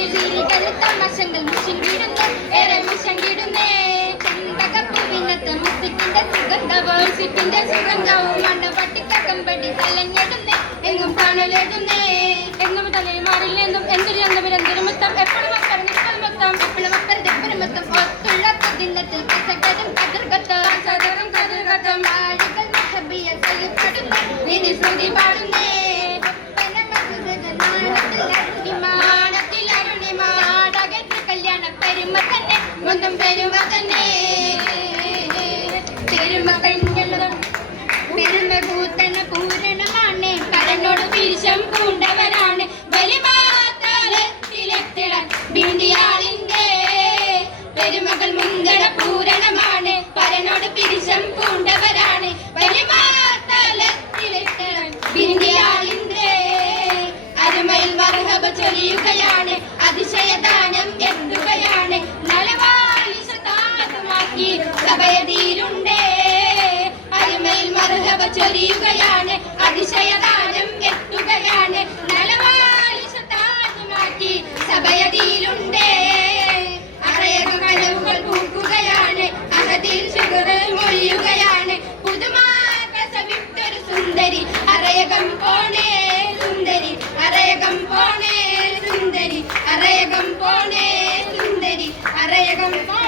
നാട്ടിൽ വീരികൾ തമാശങ്ങൾ മുശങ്കിടുന്നു ഏറെ മുശങ്കിടുന്നേ ചെമ്പകപ്പൂവിനത്ത് മുസിക്കിന്റെ സുഗന്ധവും സിക്കിന്റെ സുഗന്ധവും മണ്ണപട്ടിക്കമ്പടി തലഞ്ഞെടുന്നേ. എങ്ങും പണലെടുന്നേ എങ്ങും തലമാറിൽ നിന്നും എന്തൊരു എന്തൊരു മൊത്തം. എപ്പോഴും അപ്പറ നിൽക്കൽ മൊത്തം. എപ്പോഴും അപ്പറ എപ്പോഴും മൊത്തം. ഒത്തുള്ള ദിനത്തിൽ കസകരം സദരം കതിർകത്തം ആളുകൾ മഹബിയ ശ്രുതി പാടുന്നേ. മുന്തം പെരുമ തന്നെ പെരുമ കണ്ണുകളും പെരുമ പൂത്തന പൂരണമാണ്. പരനോട് പിരിശം പൂണ്ടവരാണ്. പെരുമകൾ മുങ്കണ പൂരണമാണ്. പരനോട് പിരിശം പൂണ്ടവരാണ്. ചൊരിയുകയാണ് അതിശയദാനം എത്തുകയാണ്. നലവാലിശ താഴ്ന്നു മാറ്റി സഭയതിയിലുണ്ടേ. അറയക കനവുകൾ പൂക്കുകയാണ് അകതിയിൽ ചുകറ് മൊഴിയുകയാണ് പുതുമാസവിട്ടൊരു സുന്ദരി അറയകം പോണേ സുന്ദരി അറയകം പോണേ സുന്ദരി അറയകം പോണേ സുന്ദരി അറയകം പോ